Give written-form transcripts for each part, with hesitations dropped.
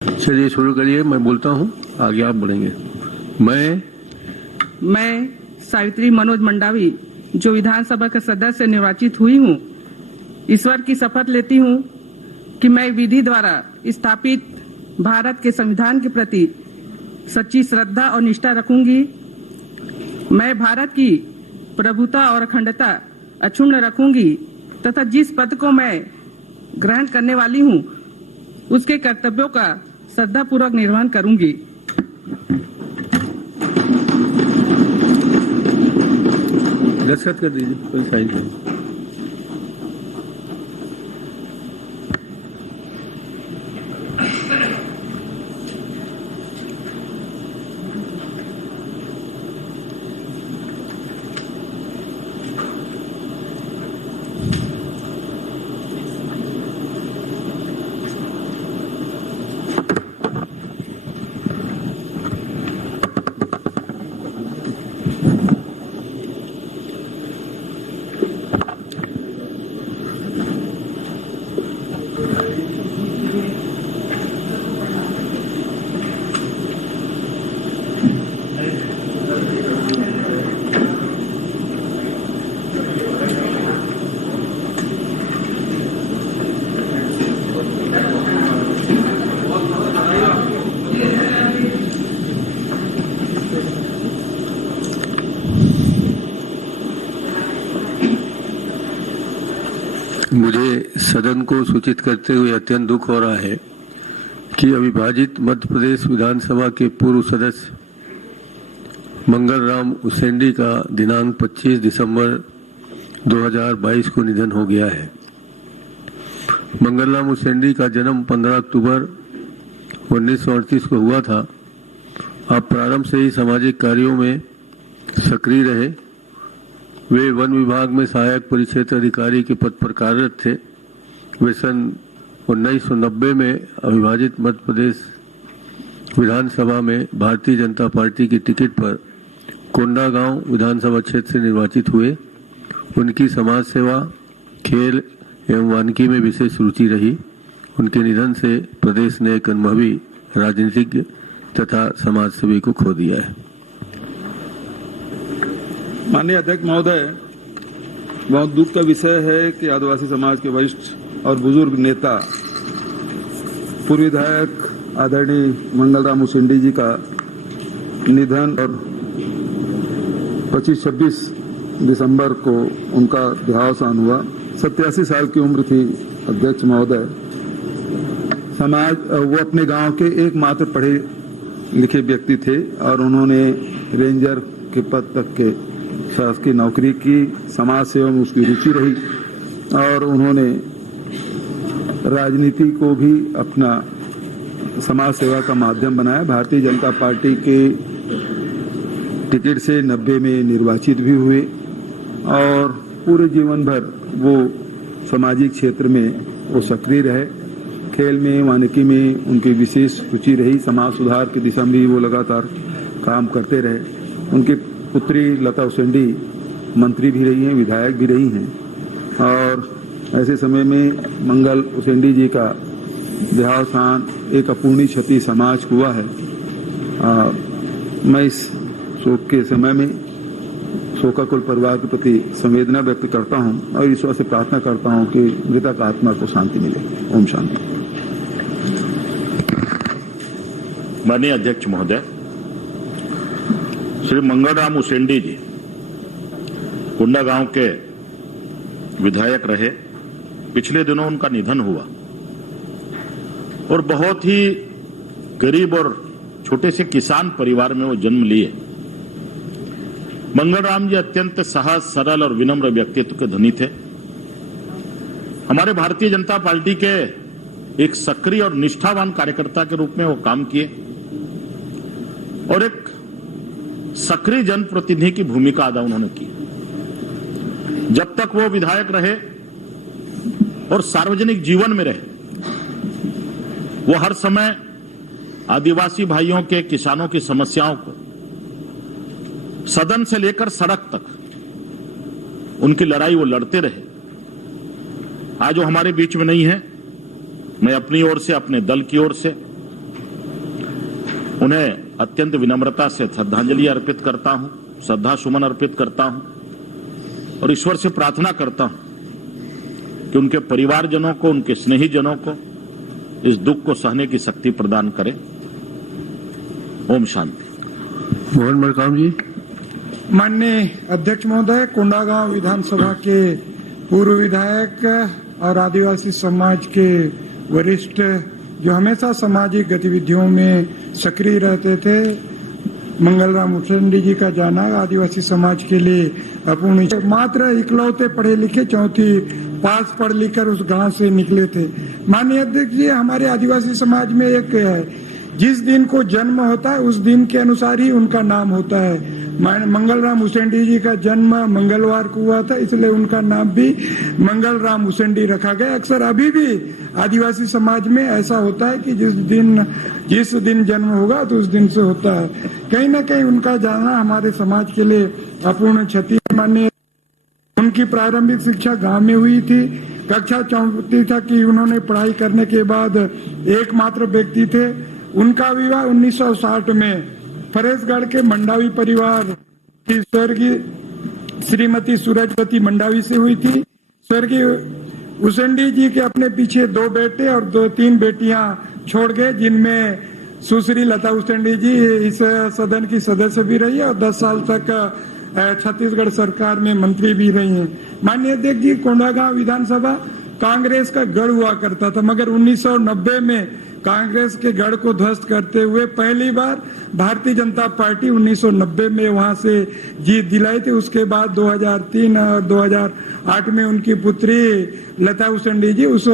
चलिए शुरू करिए, मैं बोलता हूँ, आगे आप बोलेंगे। मैं सावित्री मनोज मंडावी, जो विधानसभा का सदस्य निर्वाचित हुई हूँ, ईश्वर की शपथ लेती हूँ कि मैं विधि द्वारा स्थापित भारत के संविधान के प्रति सच्ची श्रद्धा और निष्ठा रखूंगी। मैं भारत की प्रभुता और अखंडता अक्षुण्ण रखूंगी तथा जिस पद को मैं ग्रहण करने वाली हूँ उसके कर्तव्यों का श्रद्धापूर्वक निर्वहन करूंगी। दस्तखत कर दीजिए, कोई साइन नहीं। मुझे सदन को सूचित करते हुए अत्यंत दुख हो रहा है कि अविभाजित मध्य प्रदेश विधानसभा के पूर्व सदस्य मंगल राम उसेंडी का दिनांक 25 दिसंबर 2022 को निधन हो गया है। मंगल राम उसेंडी का जन्म 15 अक्टूबर 1938 को हुआ था। आप प्रारंभ से ही सामाजिक कार्यों में सक्रिय रहे। वे वन विभाग में सहायक परिक्षेत्र अधिकारी के पद पर कार्यरत थे। वे सन 1990 में अविभाजित मध्य प्रदेश विधानसभा में भारतीय जनता पार्टी की टिकट पर कोंडागांव विधानसभा क्षेत्र से निर्वाचित हुए। उनकी समाज सेवा, खेल एवं वानिकी में विशेष रुचि रही। उनके निधन से प्रदेश ने एक अनुभवी राजनीतिज्ञ तथा समाजसेवी को खो दिया है। माननीय अध्यक्ष महोदय, बहुत दुख का विषय है कि आदिवासी समाज के वरिष्ठ और बुजुर्ग नेता पूर्व विधायक आदरणीय मंगल राम उसेंडी जी का निधन और 25-26 दिसंबर को उनका देहावसान हुआ। 87 साल की उम्र थी। अध्यक्ष महोदय, वो अपने गांव के एकमात्र पढ़े लिखे व्यक्ति थे और उन्होंने रेंजर के पद तक के शासकीय नौकरी की। समाज सेवा में उसकी रुचि रही और उन्होंने राजनीति को भी अपना समाज सेवा का माध्यम बनाया। भारतीय जनता पार्टी के टिकट से 90 में निर्वाचित भी हुए और पूरे जीवन भर वो सामाजिक क्षेत्र में वो सक्रिय रहे। खेल में, वानिकी में उनकी विशेष रुचि रही। समाज सुधार की दिशा में भी वो लगातार काम करते रहे। उनकी पुत्री लता उसेंडी मंत्री भी रही हैं, विधायक भी रही हैं और ऐसे समय में मंगल उसेंडी जी का देहावसान एक अपूर्णीय क्षति समाज को हुआ है। मैं इस शोक के समय में शोकाकुल परिवार के प्रति संवेदना व्यक्त करता हूं और ईश्वर से प्रार्थना करता हूं कि मृतक आत्मा को शांति मिले। ओम शांति। माननीय अध्यक्ष महोदय, श्री मंगल राम उसेंडी जी कोंडागांव के विधायक रहे। पिछले दिनों उनका निधन हुआ और बहुत ही गरीब और छोटे से किसान परिवार में वो जन्म लिए। मंगल राम जी अत्यंत सहज, सरल और विनम्र व्यक्तित्व के धनी थे। हमारे भारतीय जनता पार्टी के एक सक्रिय और निष्ठावान कार्यकर्ता के रूप में वो काम किए और एक सक्रिय जनप्रतिनिधि की भूमिका अदा उन्होंने की। जब तक वो विधायक रहे और सार्वजनिक जीवन में रहे, वो हर समय आदिवासी भाइयों के, किसानों की समस्याओं को सदन से लेकर सड़क तक उनकी लड़ाई वो लड़ते रहे। आज वो हमारे बीच में नहीं है। मैं अपनी ओर से, अपने दल की ओर से उन्हें अत्यंत विनम्रता से श्रद्धांजलि अर्पित करता हूं, श्रद्धा सुमन अर्पित करता हूं और ईश्वर से प्रार्थना करता हूं कि उनके परिवारजनों को, उनके स्नेहीजनों को इस दुख को सहने की शक्ति प्रदान करे। ओम शांति। मोहन मरकाम जी। माननीय अध्यक्ष महोदय, कोंडागांव विधानसभा के पूर्व विधायक और आदिवासी समाज के वरिष्ठ जो हमेशा सामाजिक गतिविधियों में सक्रिय रहते थे, मंगलराम उसेंडी जी का जाना आदिवासी समाज के लिए अपूर्णीय। मात्र इकलौते पढ़े लिखे, चौथी पास पढ़ लिखकर उस गांव से निकले थे। माननीय अध्यक्ष जी, हमारे आदिवासी समाज में एक है, जिस दिन को जन्म होता है उस दिन के अनुसार ही उनका नाम होता है। मंगलराम उसेंडी जी का जन्म मंगलवार को हुआ था, इसलिए उनका नाम भी मंगलराम उसेंडी रखा गया। अक्सर अभी भी आदिवासी समाज में ऐसा होता है कि जिस दिन जन्म होगा तो उस दिन से होता है। कहीं न कहीं उनका जाना हमारे समाज के लिए अपूर्ण क्षति। माननीय उनकी प्रारंभिक शिक्षा गांव में हुई थी। कक्षा 4 तक की उन्होंने पढ़ाई करने के बाद एकमात्र व्यक्ति थे। उनका विवाह 1960 में फरेशगढ़ के मंडावी परिवार की स्वर्गीय श्रीमती सूरजवती मंडावी से हुई थी। स्वर्गीय उसेंडी जी के अपने पीछे 2 बेटे और 3 बेटियां छोड़ गए, जिनमें सुश्री लता उसेंडी जी इस सदन की सदस्य भी रही है और 10 साल तक छत्तीसगढ़ सरकार में मंत्री भी रही हैं। माननीय अध्यक्ष जी, कोंडागांव विधानसभा कांग्रेस का गढ़ हुआ करता था, मगर 1990 में कांग्रेस के गढ़ को ध्वस्त करते हुए पहली बार भारतीय जनता पार्टी 1990 में वहां से जीत दिलाई थी। उसके बाद 2003 और 2008 में उनकी पुत्री लता उसेंडी जी उस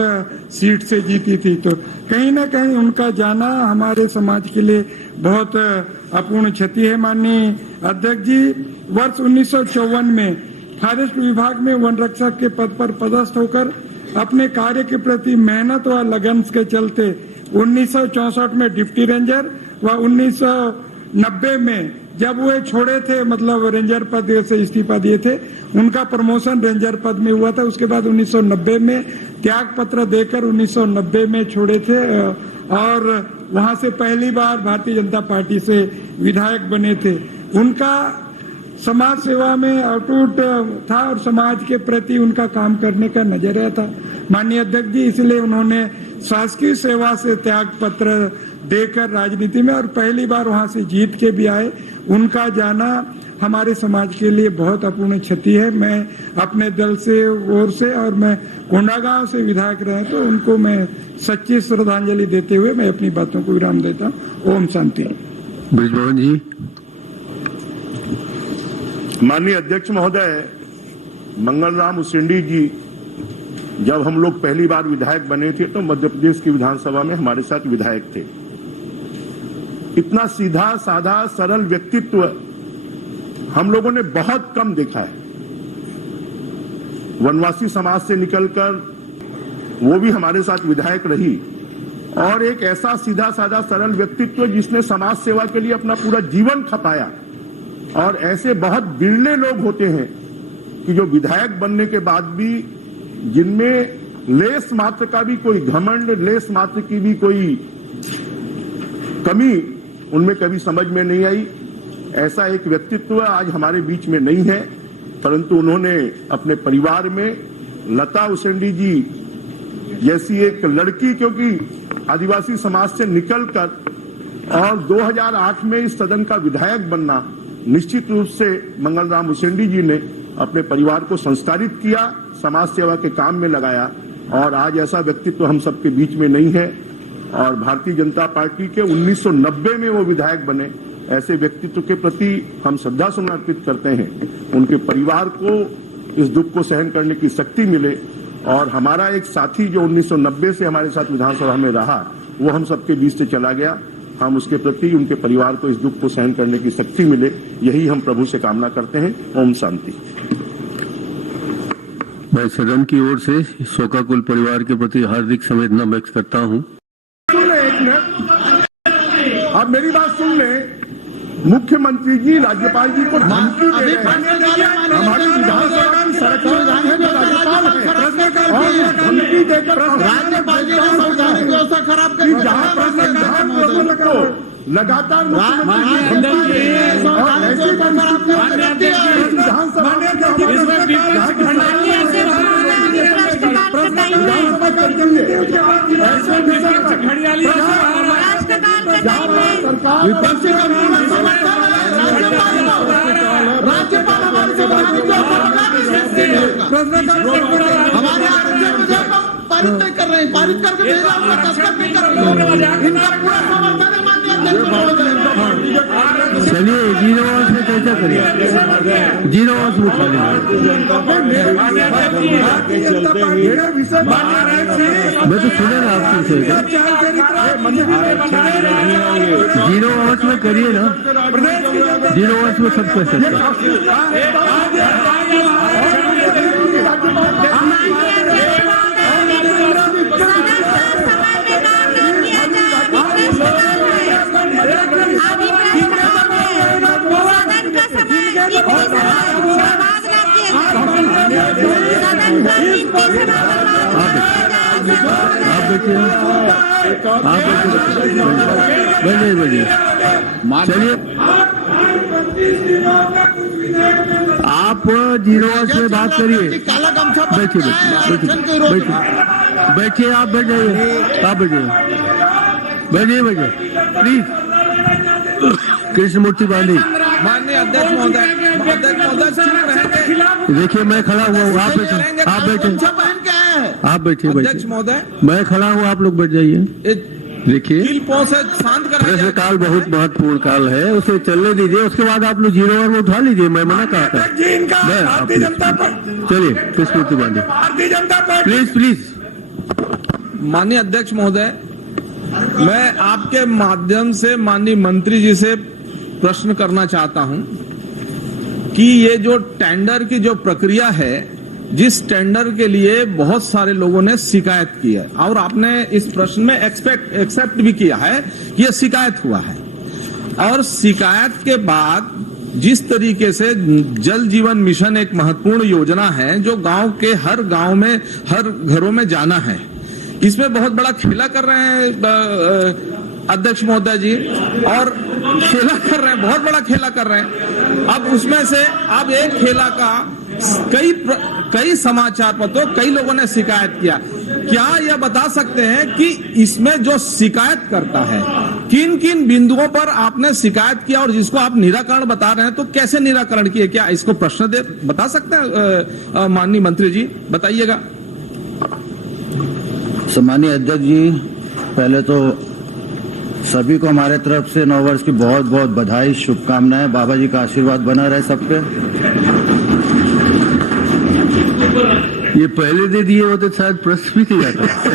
सीट से जीती थी। तो कहीं ना कहीं उनका जाना हमारे समाज के लिए बहुत अपूर्ण क्षति है। माननीय अध्यक्ष जी, वर्ष 1954 में फॉरेस्ट विभाग में वन रक्षक के पद पर पदस्थ होकर अपने कार्य के प्रति मेहनत व लगन के चलते 1964 में डिप्टी रेंजर व 1990 में जब वो छोड़े थे, मतलब रेंजर पद से इस्तीफा दिए थे, उनका प्रमोशन रेंजर पद में हुआ था। उसके बाद 1990 में त्याग पत्र देकर 1990 में छोड़े थे और वहां से पहली बार भारतीय जनता पार्टी से विधायक बने थे। उनका समाज सेवा में अटूट था और समाज के प्रति उनका काम करने का नजरिया था। माननीय अध्यक्ष जी, इसलिए उन्होंने शासकीय सेवा से त्याग पत्र देकर राजनीति में और पहली बार वहां से जीत के भी आए। उनका जाना हमारे समाज के लिए बहुत अपूर्ण क्षति है। मैं अपने दल से ओर से और मैं कोंडागांव से विधायक रहे तो उनको मैं सच्ची श्रद्धांजलि देते हुए मैं अपनी बातों को विराम देता हूँ। ओम शांति। ब्रिजमोहन जी। माननीय अध्यक्ष महोदय, मंगलराम उसेंडी जी जब हम लोग पहली बार विधायक बने थे तो मध्य प्रदेश की विधानसभा में हमारे साथ विधायक थे। इतना सीधा साधा सरल व्यक्तित्व हम लोगों ने बहुत कम देखा है। वनवासी समाज से निकलकर वो भी हमारे साथ विधायक रही और एक ऐसा सीधा साधा सरल व्यक्तित्व जिसने समाज सेवा के लिए अपना पूरा जीवन खपाया। और ऐसे बहुत बिरले लोग होते हैं कि जो विधायक बनने के बाद भी जिनमें लेस मात्र का भी कोई घमंड, लेस मात्र की भी कोई कमी उनमें कभी समझ में नहीं आई। ऐसा एक व्यक्तित्व आज हमारे बीच में नहीं है, परंतु उन्होंने अपने परिवार में लता उसेंडी जी जैसी एक लड़की, क्योंकि आदिवासी समाज से निकलकर और 2008 में इस सदन का विधायक बनना, निश्चित रूप से मंगलराम उसेंडी जी ने अपने परिवार को संस्कारित किया, समाज सेवा के काम में लगाया और आज ऐसा व्यक्तित्व हम सबके बीच में नहीं है। और भारतीय जनता पार्टी के 1990 में वो विधायक बने, ऐसे व्यक्तित्व के प्रति हम श्रद्धा सुमन अर्पित करते हैं। उनके परिवार को इस दुख को सहन करने की शक्ति मिले और हमारा एक साथी जो 1990 से हमारे साथ विधानसभा में रहा, वो हम सबके बीच से चला गया। हम उसके प्रति उनके परिवार को इस दुख को सहन करने की शक्ति मिले, यही हम प्रभु से कामना करते हैं। ओम शांति। मैं सदन की ओर से शोकाकुल परिवार के प्रति हार्दिक संवेदना व्यक्त करता हूं। एक मिनट, आप मेरी बात सुन लें। मुख्यमंत्री जी राज्यपाल जी को धमकी दे रहे हैं। हमारी विधानसभा की संरक्षण है जो राज्यपाल है और धमकी देकर राज्यपाल जी ने संविधान व्यवस्था खराब कर जहां पर संविधान को लगातार मुख्यमंत्री और ऐसे विधानसभा विपक्षी का पूरा समर्थन है राज्यपाल हमारे हमारे आरक्षण विधेयक को पारित नहीं कर रहे हैं, पारित करके भेजा हुआ दस्तखत नहीं कर रहे हैं, इनका पूरा समर्थन है माननीय अध्यक्ष महोदय। चलिए जीरो आवाज में चर्चा करिए, जीरो आवाज में खाली मैं तो सुने ना आपकी जीरो आवाज में करिए ना, जीरो आवाज में सब कह सकते हैं। चलिए आप जीरो से बात करिए, बैठिए बैठिए आप बैठ जाइए, आप बैठिए प्लीज। कृष्णमूर्ति बाली, माननीय अध्यक्ष महोदय देखिए मैं खड़ा हुआ हूँ, आप बैठे अध्यक्ष महोदय मैं खड़ा हूँ, आप लोग बैठ जाइए। देखिए शांत प्रश्न काल बहुत महत्वपूर्ण काल है, उसे चलने दीजिए, उसके बाद आप लोग जीरो में उठा लीजिए, मैं मना कहा था। चलिए कृष्णमूर्ति बाली प्लीज। माननीय अध्यक्ष महोदय, मैं आपके माध्यम से माननीय मंत्री जी से प्रश्न करना चाहता हूं कि ये जो टेंडर की जो प्रक्रिया है, जिस टेंडर के लिए बहुत सारे लोगों ने शिकायत की है और आपने इस प्रश्न में एक्सेप्ट भी किया है कि यह शिकायत हुआ है, और शिकायत के बाद जिस तरीके से जल जीवन मिशन एक महत्वपूर्ण योजना है जो गांव के हर गांव में हर घरों में जाना है, इसमें बहुत बड़ा खेला कर रहे हैं अध्यक्ष महोदय जी, और खेला कर रहे हैं, बहुत बड़ा खेला कर रहे हैं। अब उसमें से अब एक खेला का कई समाचार पत्रों कई लोगों ने शिकायत किया, क्या यह बता सकते हैं कि इसमें जो शिकायत करता है किन किन बिंदुओं पर आपने शिकायत किया और जिसको आप निराकरण बता रहे हैं तो कैसे निराकरण किए, क्या इसको प्रश्न दे बता सकते हैं माननीय मंत्री जी, बताइएगा। सम्मानीय अध्यक्ष जी, पहले तो सभी को हमारे तरफ से नववर्ष की बहुत बहुत बधाई, शुभकामनाएं, बाबा जी का आशीर्वाद बना रहे सब पे। ये पहले दे दिए होते शायद प्रश्न भी किया जाता।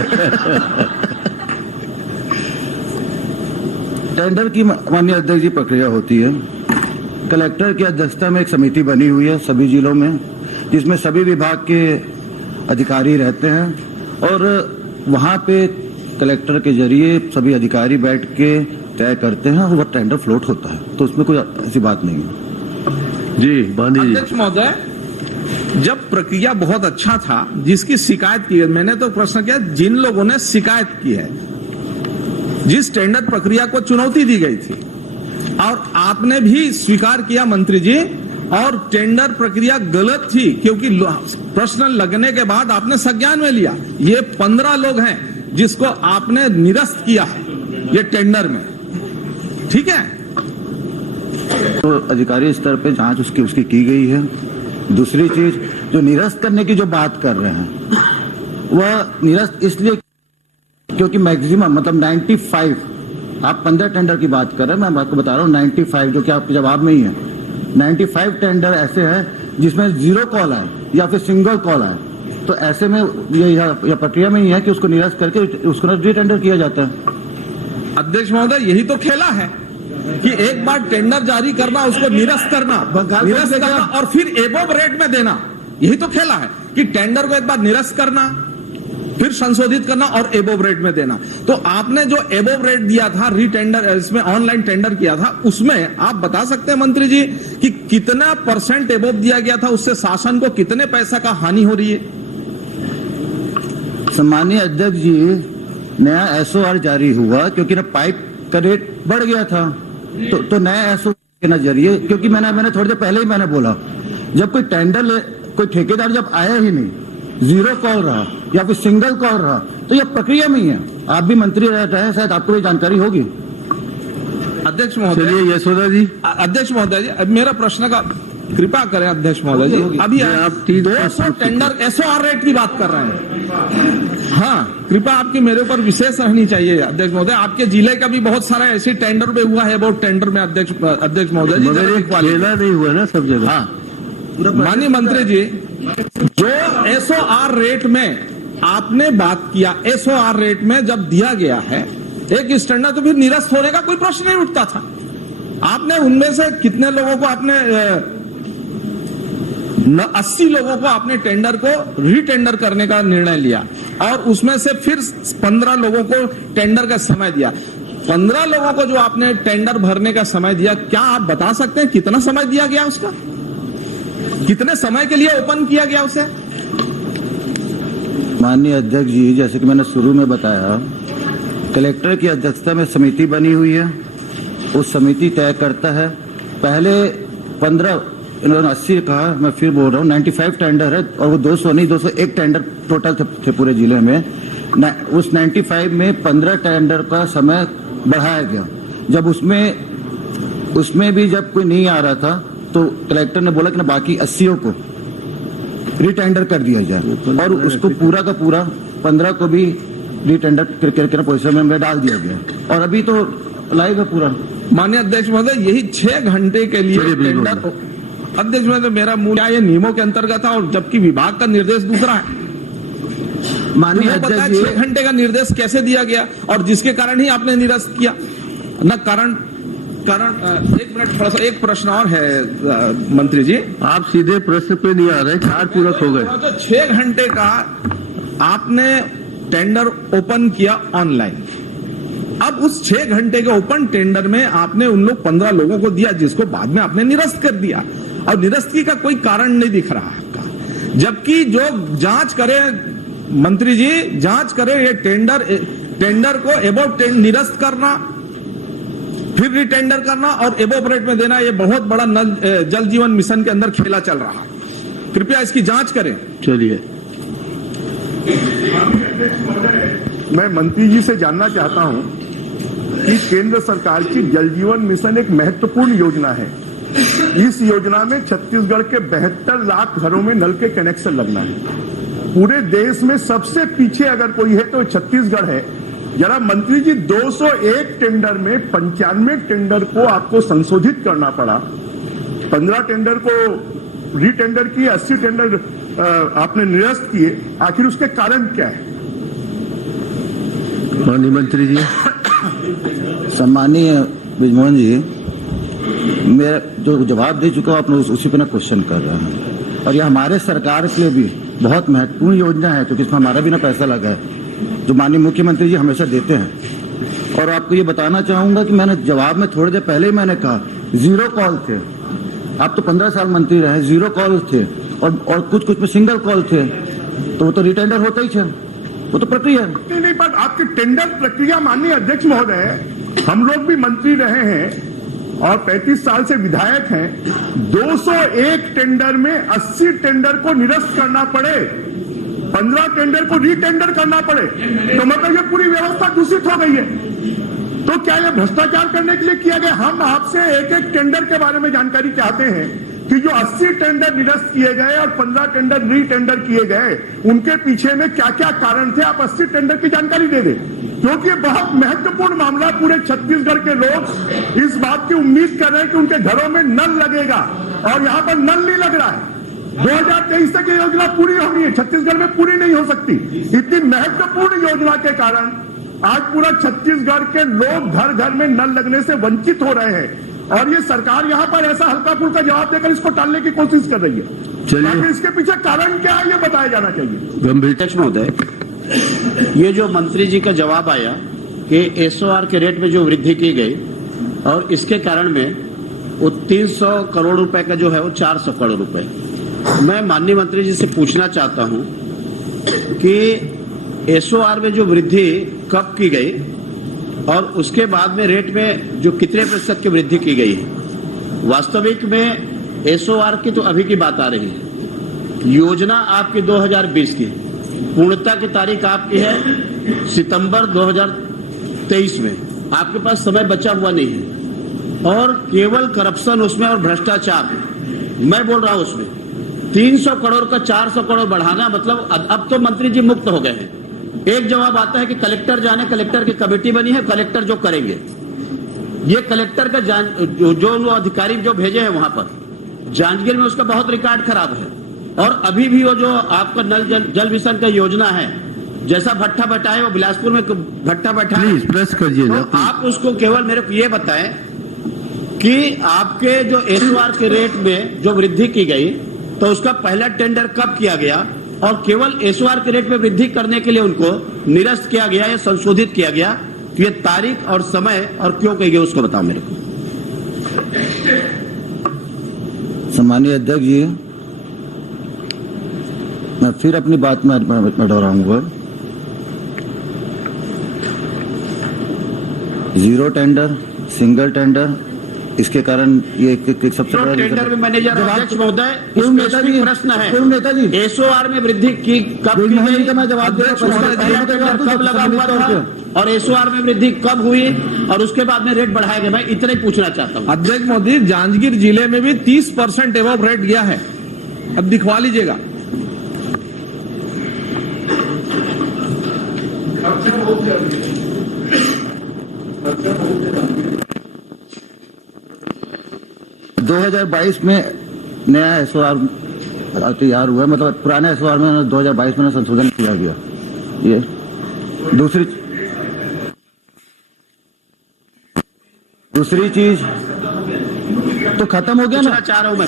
टेंडर की माननीय अध्यक्ष जी प्रक्रिया होती है, कलेक्टर की अध्यक्षता में एक समिति बनी हुई है सभी जिलों में, जिसमें सभी विभाग के अधिकारी रहते हैं और वहां पे कलेक्टर के जरिए सभी अधिकारी बैठ के तय करते हैं और वो टेंडर फ्लोट होता है, तो उसमें कोई ऐसी बात नहीं है। जी बांधी जी। अध्यक्ष महोदय, जब प्रक्रिया बहुत अच्छा था, जिसकी शिकायत की है, मैंने तो प्रश्न किया जिन लोगों ने शिकायत की है, जिस टेंडर प्रक्रिया को चुनौती दी गई थी और आपने भी स्वीकार किया मंत्री जी, और टेंडर प्रक्रिया गलत थी क्योंकि प्रश्न लगने के बाद आपने संज्ञान में लिया। ये 15 लोग हैं जिसको आपने निरस्त किया है ये टेंडर में, ठीक है। तो अधिकारी स्तर पे जांच उसकी की गई है। दूसरी चीज, जो निरस्त करने की जो बात कर रहे हैं, वह निरस्त इसलिए क्योंकि मैक्सिमम मतलब 95, आप 15 टेंडर की बात कर रहे हैं, मैं आपको बता रहा हूँ 95 जो कि आपके जवाब में ही है, 95 टेंडर ऐसे हैं जिसमें 0 कॉल आए या फिर सिंगल कॉल आए, तो ऐसे में यह प्रक्रिया में ही है कि उसको निरस्त करके उसको री टेंडर किया जाता है। अध्यक्ष महोदय, यही तो खेला है कि एक बार टेंडर जारी करना, उसको निरस्त करना और फिर एबोव रेट में देना, यही तो खेला है कि टेंडर को एक बार निरस्त करना, फिर संशोधित करना और एबोव रेट में देना। तो आपने जो एबोव रेट दिया था, री टेंडर इसमें ऑनलाइन टेंडर किया था, उसमें आप बता सकते हैं मंत्री जी कि कितना % एबोव दिया गया था, उससे शासन को कितने पैसा का हानि हो रही है? सम्मानीय अध्यक्ष जी, नया SOR जारी हुआ क्योंकि ना पाइप का रेट बढ़ गया था। तो नया एसओ के नजरिए, क्योंकि मैंने थोड़ी देर पहले ही मैंने बोला, जब कोई टेंडर कोई ठेकेदार जब आया ही नहीं, जीरो कॉल रहा या फिर सिंगल कॉल रहा, तो यह प्रक्रिया में ही है। आप भी मंत्री रहे हैं, शायद आपको भी जानकारी होगी। अध्यक्ष महोदय, चलिए यशोदा जी। अध्यक्ष महोदय जी, अब मेरा प्रश्न का कृपा करें अध्यक्ष महोदय जी। अभी आप 200 टेंडर एसओआर रेट की बात कर रहे हैं। हाँ, कृपा आपकी मेरे ऊपर विशेष रहनी चाहिए अध्यक्ष महोदय। आपके जिले का भी बहुत सारा ऐसे टेंडर में हुआ है, बहुत टेंडर में अध्यक्ष महोदय जी, मगर एक खेला नहीं हुआ ना सब जगह। हाँ, माननीय मंत्री जी, जो एसओआर रेट में आपने बात किया, एसओआर रेट में जब दिया गया है एक स्टैंडर्ड, तो फिर निरस्त होने का कोई प्रश्न नहीं उठता था। आपने उनमें से कितने लोगों को आपने 80 लोगों को आपने टेंडर को रीटेंडर करने का निर्णय लिया और उसमें से फिर 15 लोगों को टेंडर का समय दिया। 15 लोगों को जो आपने टेंडर भरने का समय दिया, क्या आप बता सकते हैं कितना समय दिया गया उसका? कितने समय के लिए ओपन किया गया उसे? माननीय अध्यक्ष जी, जैसे कि मैंने शुरू में बताया, कलेक्टर की अध्यक्षता में समिति बनी हुई है। उस समिति तय करता है। पहले 15, इन्होंने 80 कहा, मैं फिर बोल रहा हूँ 95 टेंडर है और वो 200 नहीं 201 टेंडर टोटल थे पूरे जिले में। उस 95 में 15 टेंडर का समय बढ़ाया गया। जब उसमें भी जब कोई नहीं आ रहा था तो कलेक्टर ने बोला कि ना बाकी 80 को रीटेंडर कर दिया जाए और उसको पूरा का पूरा 15 को भी रीटेंडर करके पोजीशन में डाल दिया गया और अभी तो लाइव है पूरा। माननीय अध्यक्ष महोदय, यही 6 घंटे के लिए टेंडर, अध्यक्ष महोदय मेरा मूल ये नियमों के अंतर्गत था और जबकि विभाग का निर्देश दूसरा है। माननीय अध्यक्ष जी, 6 घंटे का निर्देश कैसे दिया गया और जिसके कारण ही आपने निरस्त किया न कारण। एक मिनट, थोड़ा सा एक प्रश्न और है मंत्री जी। आप सीधे प्रश्न पे नहीं आ रहे, 4 पूरक हो गए। तो 6 घंटे का आपने टेंडर ओपन किया ऑनलाइन। अब उस 6 घंटे के ओपन टेंडर में आपने उन लोग 15 लोगों को दिया, जिसको बाद में आपने निरस्त कर दिया और निरस्ती का कोई कारण नहीं दिख रहा आपका। जबकि जो जांच करे मंत्री जी, जांच करे ये टेंडर को एबोव निरस्त करना, फिर रिटेंडर करना और एबोव रेट में देना, ये बहुत बड़ा जल जीवन मिशन के अंदर खेला चल रहा है। कृपया इसकी जांच करें। चलिए, मैं मंत्री जी से जानना चाहता हूं कि केंद्र सरकार की जल जीवन मिशन एक महत्वपूर्ण योजना है। इस योजना में छत्तीसगढ़ के 72 लाख घरों में नल के कनेक्शन लगना है। पूरे देश में सबसे पीछे अगर कोई है तो छत्तीसगढ़ है। जरा मंत्री जी, 201 टेंडर में 95 टेंडर को आपको संशोधित करना पड़ा, 15 टेंडर को रीटेंडर किए, 80 टेंडर आपने निरस्त किए। आखिर उसके कारण क्या है? माननीय मंत्री जी। सम्मानीय ब्रिजमोहन जी, मैं जो जवाब दे चुका हूं, आप लोग उसी पर ना क्वेश्चन कर रहे हैं और यह हमारे सरकार के लिए भी बहुत महत्वपूर्ण योजना है क्योंकि इसमें हमारा भी ना पैसा लगा है, जो माननीय मुख्यमंत्री जी हमेशा देते हैं। और आपको ये बताना चाहूंगा कि मैंने जवाब में थोड़ी देर पहले ही मैंने कहा 0 कॉल थे। आप तो 15 साल मंत्री रहे, 0 कॉल थे और कुछ में सिंगल कॉल थे, तो वो तो रिटेंडर होता ही था, वो तो प्रक्रिया है। नहीं, पर आपकी टेंडर प्रक्रिया, माननीय अध्यक्ष महोदय, हम लोग भी मंत्री रहे हैं और 35 साल से विधायक हैं। 201 टेंडर में 80 टेंडर को निरस्त करना पड़े, 15 टेंडर को रीटेंडर करना पड़े, तो मतलब ये पूरी व्यवस्था दूषित हो गई है। तो क्या ये भ्रष्टाचार करने के लिए किया गया? हम आपसे एक एक टेंडर के बारे में जानकारी चाहते हैं कि जो 80 टेंडर निरस्त किए गए और 15 टेंडर रीटेंडर किए गए, उनके पीछे में क्या क्या कारण थे, आप 80 टेंडर की जानकारी दे दें, क्योंकि बहुत महत्वपूर्ण मामला। पूरे छत्तीसगढ़ के लोग इस बात की उम्मीद कर रहे हैं कि उनके घरों में नल लगेगा और यहाँ पर नल नहीं लग रहा है। 2023 तक ये योजना पूरी होनी है, छत्तीसगढ़ में पूरी नहीं हो सकती। इतनी महत्वपूर्ण योजना के कारण आज पूरा छत्तीसगढ़ के लोग घर घर में नल लगने से वंचित हो रहे हैं और ये सरकार यहाँ पर ऐसा हल्का फुल्का जवाब देकर इसको टालने की कोशिश कर रही है। चलिए, इसके पीछे कारण क्या है ये बताया जाना चाहिए। गंभीर। अध्यक्ष महोदय, ये जो मंत्री जी का जवाब आया कि एसओआर के रेट में जो वृद्धि की गई और इसके कारण में वो 300 करोड़ रुपए का जो है वो 400 करोड़ रुपए, मैं माननीय मंत्री जी से पूछना चाहता हूं कि एसओआर में जो वृद्धि कब की गई और उसके बाद में रेट में जो कितने प्रतिशत की वृद्धि की गई है। वास्तविक में एसओआर की तो अभी की बात आ रही है, योजना आपकी 2020 की, पूर्णता की तारीख आपकी है सितंबर 2023 में, आपके पास समय बचा हुआ नहीं है और केवल करप्शन उसमें और भ्रष्टाचार मैं बोल रहा हूं उसमें 300 करोड़ का 400 करोड़ बढ़ाना, मतलब अब तो मंत्री जी मुक्त हो गए हैं। एक जवाब आता है कि कलेक्टर जाने, कलेक्टर की कमेटी बनी है, कलेक्टर जो करेंगे, ये कलेक्टर का जो अधिकारी जो भेजे हैं वहां पर जांजगीर में उसका बहुत रिकॉर्ड खराब है। और अभी भी वो जो आपका नल जल मिशन का योजना है, जैसा भट्ठा बैठा है वो बिलासपुर में भट्ठा बैठा है, प्रेस करिए ना, तो आप उसको केवल मेरे को ये बताएं कि आपके जो एसओआर के रेट में जो वृद्धि की गई तो उसका पहला टेंडर कब किया गया और केवल एसओआर के रेट में वृद्धि करने के लिए उनको निरस्त किया गया या संशोधित किया गया, तो ये तारीख और समय और क्यों कही गई उसको बताओ मेरे को। सम्मानीय अध्यक्ष जी, मैं फिर अपनी बात में दोहराऊंगा। जीरो टेंडर, सिंगल टेंडर, इसके कारण ये सबसे बड़ा टेंडर में मैनेजर अध्यक्ष महोदय नेताजी प्रश्न है, नेताजी एसओआर में वृद्धि की कब की गई, मैं जवाब दे कब लगा हुआ था और एसओआर में वृद्धि कब हुई और उसके बाद में रेट बढ़ाया गया, मैं इतना ही पूछना चाहता हूँ। अध्यक्ष मोदी, जांजगीर जिले में भी 30% एवब रेट गया है, अब दिखवा लीजिएगा। दो 2022 में नया एसओआर तैयार हुआ, मतलब पुराने एसओआर में 2022 में संशोधन किया गया। ये दूसरी चीज तो खत्म हो गया ना, चाह रहा हूं मैं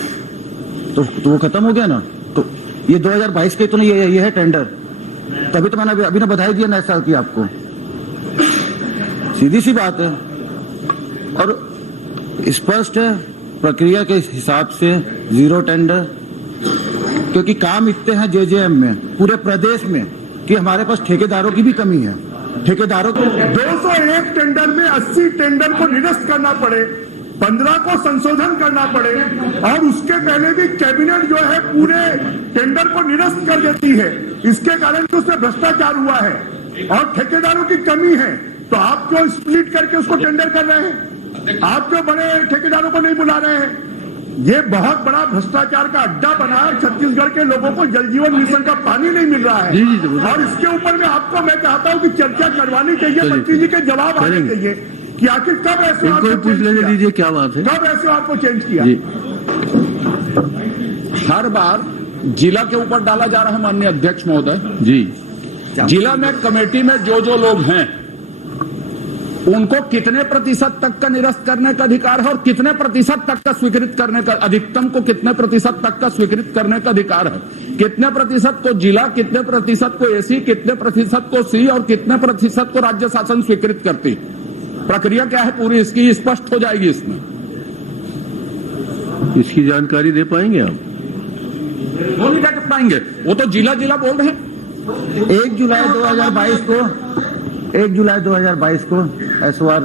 तो वो खत्म हो गया ना, तो ये 2022 के तो नहीं, ये है टेंडर, तभी तो मैंने अभी ना बधाई दिया नए साल की आपको, सीधी सी बात है। और स्पष्ट है प्रक्रिया के हिसाब से जीरो टेंडर, क्योंकि काम इतने हैं जेजेएम में पूरे प्रदेश में कि हमारे पास ठेकेदारों की भी कमी है। ठेकेदारों को 201 टेंडर में 80 टेंडर को निरस्त करना पड़े, 15 को संशोधन करना पड़े और उसके पहले भी कैबिनेट जो है पूरे टेंडर को निरस्त कर देती है। इसके कारण तो उसमें भ्रष्टाचार हुआ है और ठेकेदारों की कमी है, तो आप क्यों स्प्लिट करके उसको टेंडर कर रहे हैं? आप क्यों बड़े ठेकेदारों को नहीं बुला रहे हैं? ये बहुत बड़ा भ्रष्टाचार का अड्डा बना है। छत्तीसगढ़ के लोगों को जल जीवन मिशन का पानी नहीं मिल रहा है और इसके ऊपर में आपको मैं चाहता हूं कि चर्चा करवानी चाहिए, मंत्री जी के जवाब आने चाहिए कि आखिर कब ऐसे पूछ लेने दीजिए क्या बात है, कब ऐसे आपको चेंज किया। हर बार जिला के ऊपर डाला जा रहा है माननीय अध्यक्ष महोदय जी। जिला में कमेटी में जो लोग हैं उनको कितने प्रतिशत तक का निरस्त करने का अधिकार है और कितने प्रतिशत तक का स्वीकृत करने का, अधिकतम को कितने प्रतिशत तक का स्वीकृत करने का अधिकार है, कितने प्रतिशत को जिला, कितने प्रतिशत को एसी, कितने प्रतिशत को सी और कितने प्रतिशत को राज्य शासन स्वीकृत करती, प्रक्रिया क्या है पूरी इसकी स्पष्ट हो जाएगी। इसमें इसकी जानकारी दे पाएंगे आप? वो नहीं कर पाएंगे, वो तो जिला बोल रहे हैं। 1 जुलाई 2022 को एसओआर,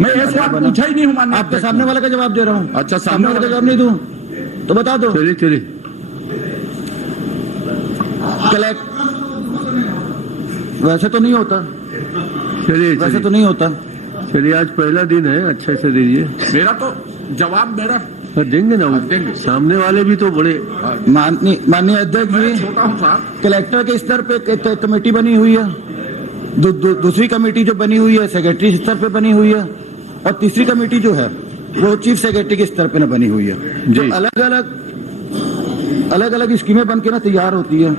मैं एसओआर पूछा ही नहीं हूं माननीय, आपके सामने वाले का जवाब दे रहा हूं। अच्छा, सामने वाले का जवाब नहीं दूं तो बता दो। चलिए कलेक्ट, वैसे तो नहीं होता, वैसे तो नहीं होता। चलिए आज पहला दिन है, अच्छे से दीजिए। मेरा तो जवाब मेरा देंगे ना, देंगे। सामने वाले भी तो बड़े। माननीय अध्यक्ष जी, छोटा हूं साहब, कलेक्टर के स्तर पे कमेटी बनी हुई है, दूसरी कमेटी जो बनी हुई है सेक्रेटरी स्तर पे बनी हुई है और तीसरी कमेटी जो है वो चीफ सेक्रेटरी के स्तर पे न बनी हुई है, जो अलग अलग स्कीमें बन के ना तैयार होती है।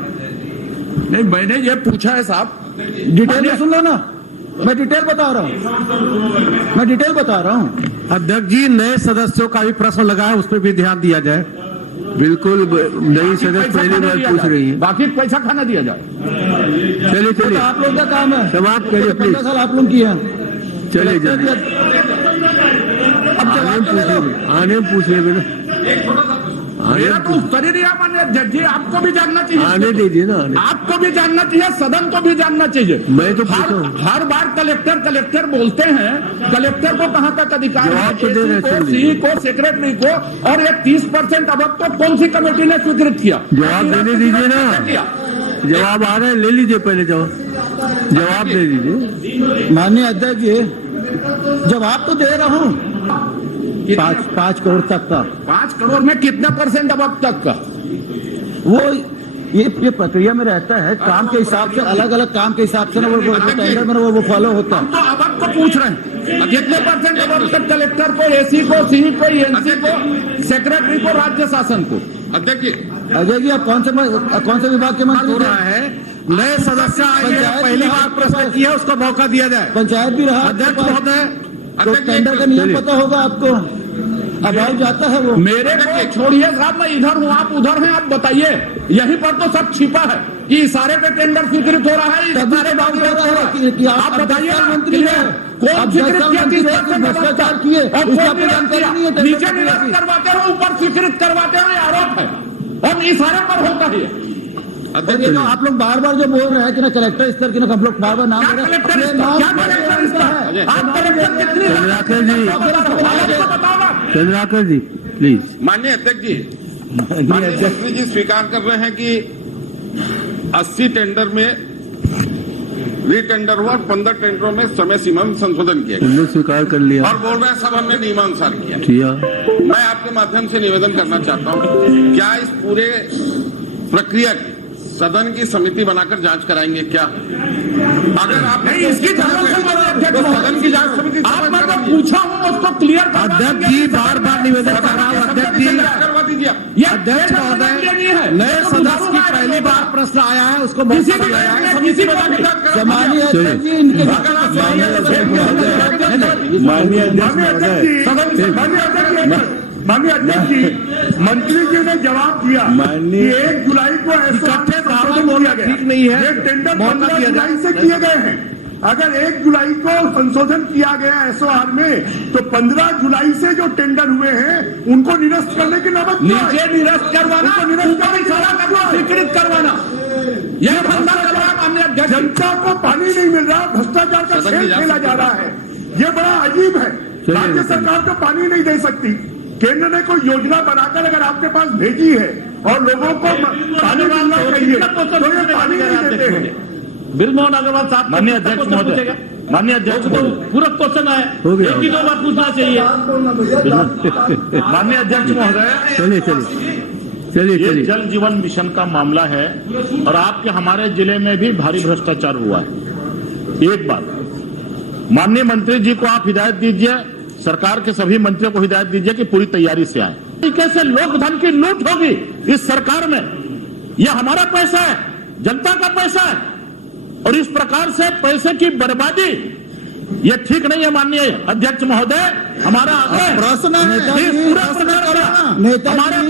नहीं मैंने ये पूछा है साहब, डिटेल में सुन लो ना, मैं डिटेल बता रहा हूँ। अध्यक्ष जी, नए सदस्यों का भी प्रश्न लगा है, उस पर भी ध्यान दिया जाए। बिल्कुल, नई सदस्य पहली बार पूछ रही है, बाकी पैसा खाना दिया जाए। चलिए तो आप लोग का काम है, समाप्त करिए प्लीज। 15 साल आप लोग किए हैं। चलिए जाइए, आने में पूछ लेंगे ना, मेरा तो उत्तर ही दिया माननीय अध्यक्ष जी, आपको भी जानना चाहिए। आने दीजिए ना, आपको भी जानना चाहिए, सदन को भी जानना चाहिए। मैं तो हर बार कलेक्टर बोलते हैं, कलेक्टर को कहां तक अधिकार है? जवाब तो दे रहे को, सीई को, सेक्रेटरी को, और ये 30% अब तो कौन सी कमेटी ने स्वीकृत किया? जवाब देने दीजिए ना, जवाब आ रहे हैं, ले लीजिए पहले जवाब दे दीजिए। माननीय अध्यक्ष जी, जवाब तो दे रहा हूँ। 5 करोड़ तक का। 5 करोड़ में कितना % अब तक का? वो ये प्रक्रिया में रहता है, काम के हिसाब से, अलग अलग काम के हिसाब से ना वो टेंडर में वो फॉलो होता है। तो अब आपको पूछ रहे हैं कितने % अब तक कलेक्टर को, एसी को, सीई को, एनसी को, सेक्रेटरी को, राज्य शासन को? अध्यक्ष जी, अजय जी, आप कौन से विभाग के मंत्री हो रहा है? नए सदस्य आए हैं, पहली बार प्रश्न किया, उसको मौका दिया जाए। पंचायत भी रहा अध्यक्ष महोदय, तो टेंडर का नियम पता होगा आपको, अभाव जाता है वो। मेरे को छोड़िए साहब, मैं इधर हूँ, आप उधर हैं, आप बताइए। यहीं पर तो सब छिपा है कि इशारे पे टेंडर स्वीकृत हो रहा है, इशारे बात हो रहा है कि आप बताइए मंत्री है कौन स्वीकृत किया, भ्रष्टाचार किए, उसका जानकारी नहीं है। नीचे निरस्त करवाते हो, ऊपर स्वीकृत करवाते हो, ये आरोप है और इशारे पर होता है। ये जो आप लोग बार बार जो बोल रहे हैं कि ना कलेक्टर स्तर की, ना हम लोग बार बार नाम ले रहे हैं। चंद्राकर जी प्लीज। माननीय अध्यक्ष जी, माननीय मंत्री जी स्वीकार कर रहे हैं कि 80 टेंडर में रीटेंडर हुआ और 15 टेंडरों में समय सीमा में संशोधन किया गया। स्वीकार कर लिया और बोल रहे हैं सब हमने नियमानुसार किया। मैं आपके माध्यम से निवेदन करना चाहता हूं, क्या इस पूरे प्रक्रिया की सदन की समिति बनाकर जांच कराएंगे क्या? अगर आप नहीं, इसकी सदन की जांच समिति पूछा हूँ, उसको क्लियर अध्यक्ष जी बार बार निवेदन कर रहा हूँ। अध्यक्ष जी, करवा दीजिए। अध्यक्ष महोदय, नए सदस्य की पहली बार प्रश्न आया है, उसको मौका दिया जाए। माननीय अध्यक्ष जी, इनके माननीय अध्यक्ष जी, मंत्री जी ने जवाब दिया कि 1 जुलाई को इकट्ठे प्रॉब्लम होना ठीक नहीं है, ये टेंडर 15 जुलाई से किए गए हैं। अगर 1 जुलाई को संशोधन किया गया एसओआर में, तो 15 जुलाई से जो टेंडर हुए हैं उनको निरस्त करने की नौबत नीचे निरस्त करवाना, स्वीकृत करवाना, यह धंधा चल रहा है। माननीय अध्यक्ष, जनता को पानी नहीं मिल रहा, भ्रष्टाचार का खेल खेला जा रहा है। ये बड़ा अजीब है। राज्य सरकार को पानी नहीं दे सकती, केंद्र ने कोई योजना बनाकर अगर आपके पास भेजी है और लोगों को पानी मिलना चाहिए, तो ये पानी नहीं देते हैं। बिरमोहन अग्रवाल साहब, माननीय अध्यक्ष महोदय, माननीय अध्यक्ष पूरा क्वेश्चन है, एक ही 2 बार पूछना चाहिए। माननीय अध्यक्ष महोदय, चलिए जल जीवन मिशन का मामला है और आपके हमारे जिले में भी भारी भ्रष्टाचार हुआ है। एक बात माननीय मंत्री जी को आप हिदायत दीजिए, सरकार के सभी मंत्रियों को हिदायत दीजिए कि पूरी तैयारी से आए। तरीके से लोक धन की लूट होगी इस सरकार में, यह हमारा पैसा है, जनता का पैसा है, और इस प्रकार से पैसे की बर्बादी ये ठीक नहीं है। माननीय अध्यक्ष महोदय, हमारा आग्रह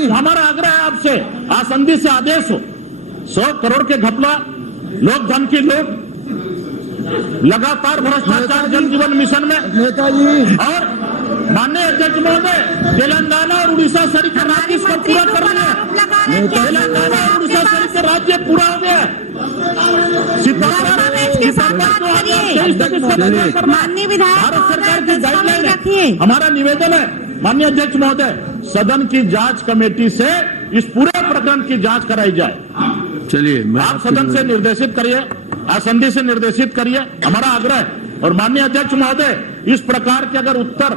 हमारा आग्रह है आपसे, आसंदी से आदेश हो, 100 करोड़ के घपला, लोक धन की लूट, लगातार भ्रष्टाचार जल जीवन मिशन में नेताजी, और माननीय अध्यक्ष महोदय, तेलंगाना और उड़ीसा सहित राज्य इसको पूरा कर रहे हैं। तेलंगाना और उड़ीसा सहित राज्य पूरा हो गया है। भारत सरकार की गाइडलाइन है। हमारा निवेदन है माननीय अध्यक्ष महोदय, सदन की जांच कमेटी से इस पूरे प्रकरण की जांच कराई जाए। चलिए, आप सदन से निर्देशित करिए, आसंदी से निर्देशित करिए, हमारा आग्रह है। और माननीय अध्यक्ष महोदय, इस प्रकार के अगर उत्तर